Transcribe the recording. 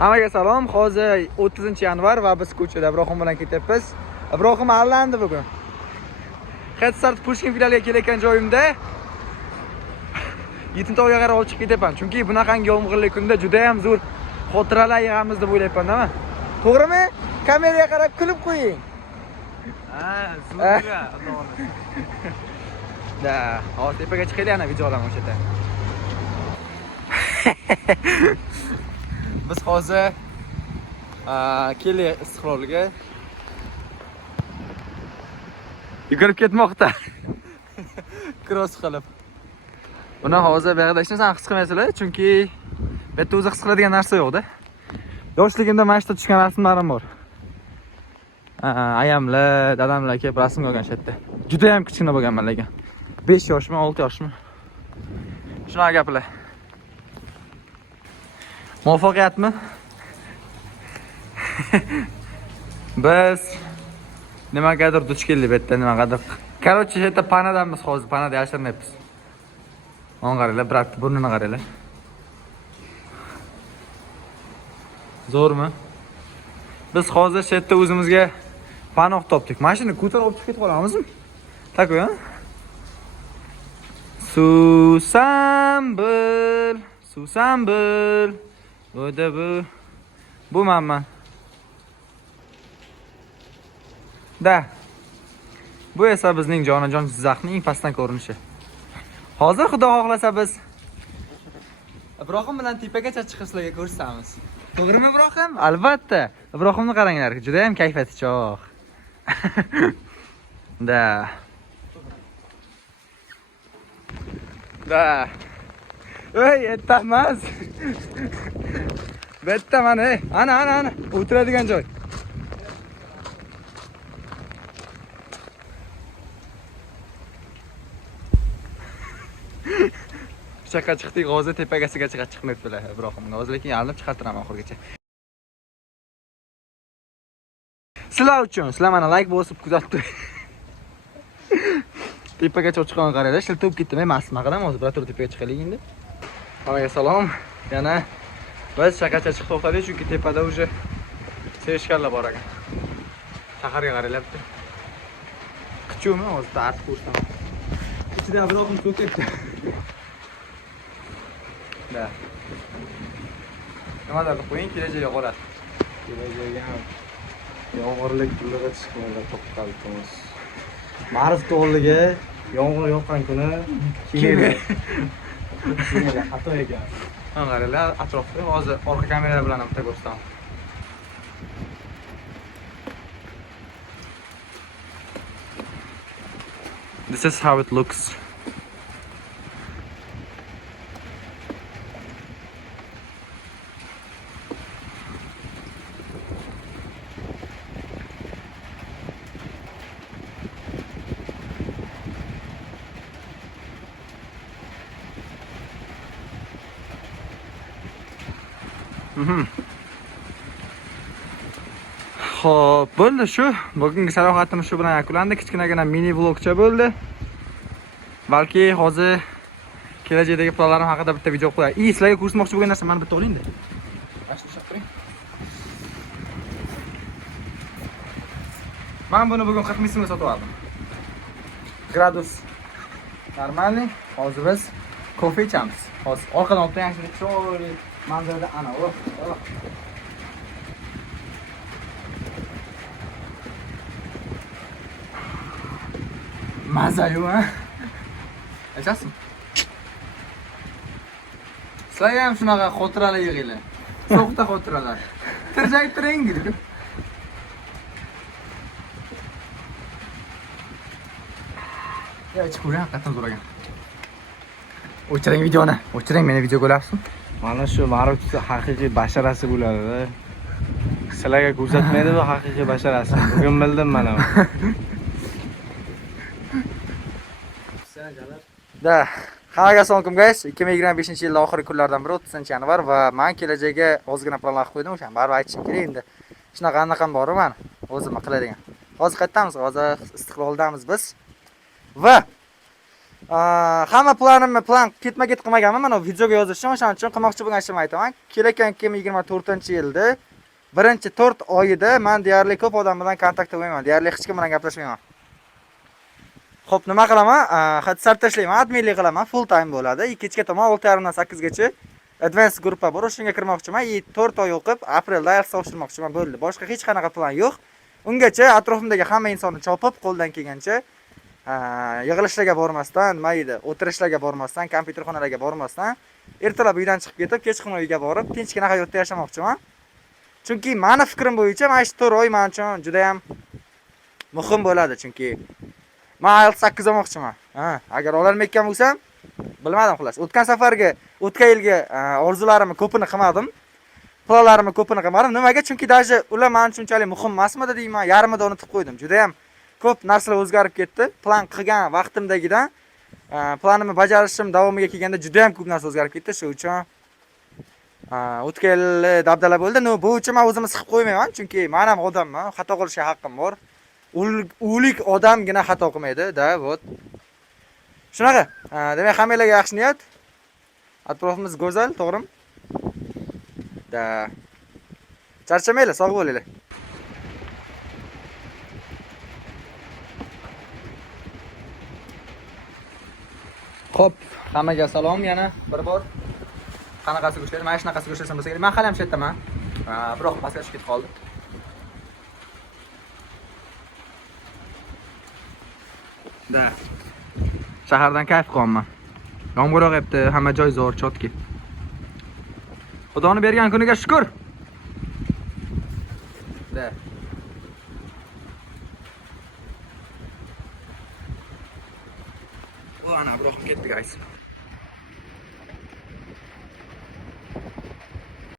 Hammaga salom. Hozir 30-yanvar va biz ko'chada Ibrohim bilan ketyapmiz. Ibrohim allandi bugun. Xetsart Pushkin filialiga kelayotgan joyimda Yetimtog'ga qarab olib chiqib ketyapman. Chunki bunaqangi yomg'irli kunda juda ham zo'r xotiralar yig'amiz deb o'ylayapman-da. To'g'rimi? Kameraga qarab kulib qo'ying. Ha, zo'rga, to'g'ri. Da, hozir tepaga chiqaylik, ana video olaman o'sha yerda. Biz hozir Keli Istiqlolga yugurib ketmoqda. Cross qilib. Buni hozir bu yerda hech narsani his qilmaysizlar, chunki bu yerda o'zi his qiladigan narsa yo'q-da. Yoshligimda mana shu yerda tushgan rasmlarim bor. Ayamlar, dadamlar kelib rasmga olgan shu yerda. Juda ham kichkina bo'lganman lekin. 5 yoshmi, 6 yoshmi? Shunaqa gaplar. Muvaffaqiyatmi? Biz nimagadir duch keldik bu yerda, nimagadir. Короче, shu yerda panadamiz hozir, panada yashirinayapmiz. Ona qaranglar, brat, burnini qaranglar. Zo'rmi? Biz hozir shu yerda o'zimizga panoh topdik. Mashina ko'tarib olib chiqib ketib qolamizmi? Takoy, ha? Susambil. O'da bu manman. Da. Bu esa bizning jonajon Jizzaxning eng pastdan ko'rinishi. Hozir xudo xohlasa biz Ibrohim bilan tepagacha chiqib sizlarga ko'rsatamiz. To'g'rimi Ibrohim? Albatta. Ibrohimni qaranglar, juda ham kayfiyati cho'q. Da. Ey, ettamas. Betta mana, ana. O'tiradigan joy. Shaka chiqdik, hozir tepagasigacha chiqmayaptilar Ibrohimga. Hozir lekin yalinib chiqartiraman oxirigacha. Sizlar uchun, sizlar mana like bosib kuzatib turing. Tepagacha chiqqan qaranglar, shiltib ketdim, emas, maqadam hozir bir tur tepaga chiqaylik endi. Hammaga salom. Yana biz shakacha chiqib to'xtadik, chunki tepada уже sevishganlar bor ekan. Shaharga qaranglar bitta. Qichumi hozir tartib ko'rsaman. Ichida Ibrohim so'kibdi. Da. Nimalarni qo'ying, kelajakga qoladi. Kelajakga ham yomg'irlik kunlarda chiqmaylar to'xtalibmiz. Ma'rif to'g'riliga yomg'ir yoqqan kuni kiyimlar xato ekan. Mana qaranglar, atrofda hozir orqa kamera bilan ham bitta ko'rsataman. This is how it looks. Xo'p, bo'ldi shu. Bugungi sayohatimiz shu bilan yakunlandi. Kichkinagina mini vlogcha bo'ldi. Balki hozir kelajakdagi planlarim haqida bitta video qo'yay. Sizlarga ko'rsatmoqchi bo'lgan narsa mana bitta oling-da. Mana shu turing. Men buni bugun 40 ming so'mga sotib oldim. Gradus normalniy. Hozir biz kofe ichamiz. Hozir orqadan olib yaxshi chiroyli manzarada ana o. Mazayu, ha? Aytasizmi? Sizlar ham shunaqa xotiralar yig'inglar. So'xta xotiralar. Tirjak turing. Ya, chiqura haqiqatan zo'r ekan. O'chiring videoni. O'chiring, meni video ko'ryapsizmi? Mana shu ma'rifati haqiqiy basharasi bo'ladi-da. Sizlarga ko'rsatmaydi bu haqiqiy basharasi. Bugun bildim mana. Da, hammaga salom guys. 2025-yilning oxirgi kunlaridan biri 30-yanvar va men kelajakka ozgina planlar qo'ydim, o'sha baribir aytishim kerak endi. Shunaqa anaqam bor mana. O'zim qiladigan. Hozir qaytamiz, hozir Istiqloldamiz biz. Va Hamma planimni plan ketma-ket qilmaganman. Mana videoga yozishim, o'shaning uchun qilmoqchi bo'lgan ishimni aytaman. Kelayotgan 2024-yilda 1-4 oyida men deyarli ko'p odam bilan kontaktda bo'lmayman. Deyarli hech kim bilan gaplashmayman. Xo'p, nima qilaman? Xatsar tashlayman, adminlik qilaman, full time bo'ladi. Kechga tomon 6:30 dan 8 gacha advanced gruppa bor, o'shanga kirmoqchiman. 4 oy o'qib, aprelda IELTS topshirmoqchiman, bo'ldi. Boshqa hech qanaqa plan yo'q. Ungacha atrofimdagi hamma insonni chopib, qo'ldan kelgancha yig'ilishlarga bormasdan, mayli, o'tirishlarga bormasdan, kompyuterxonalarga bormasdan, ertalab uydan chiqib ketib, kechqurun uyga borib, tinchgina hayotda yashamoqchiman. Chunki meni fikrim bo'yicha, mana shu 4 oy men uchun juda ham muhim bo'ladi, chunki men IELTS 8 olmoqchiman. Agar ololmayotgan bo'lsam, bilmadim xolos. O'tgan yilgi orzularimni ko'pini qilmadim. Planlarimni ko'pini qilmadim. Nimaga? Chunki даже ular men uchun unchalik muhim emasmidi deyman, yarmida unutib qo'ydim. Juda ham ko'p narsalar o'zgarib ketdi. Plan qilgan vaqtimdagidan planimni bajarishim davomiga kelganda juda ham ko'p narsa o'zgarib ketdi. Shuning uchun o'tgan yil dabdala bo'ldi. Bu uchun men o'zimni siqib qo'ymayman, chunki men ham odamman, xato qilishga haqqim bor. O'lik odamgina xato qilmaydi-da, вот. Shunaqa. Demak, hammalarga yaxshi niyat. Atrofimiz go'zal, to'g'rimi? Da. Charchamaylar, sog' bo'linglar. Xo'p, hammaga salom yana bir bor. Qanaqasi go'shlar? Mana shunaqasi go'shlar bo'lsa kerak. Men hali ham shu yerdaman. Biroq pastga tushib ketib qoldi. Da. Shahardan kayf qilyapman. Yomg'ir yog'yapti, hamma joy zo'r, chotki. Xudoni bergan kuniga shukr. Da. Ana, biroq ketdi, guys.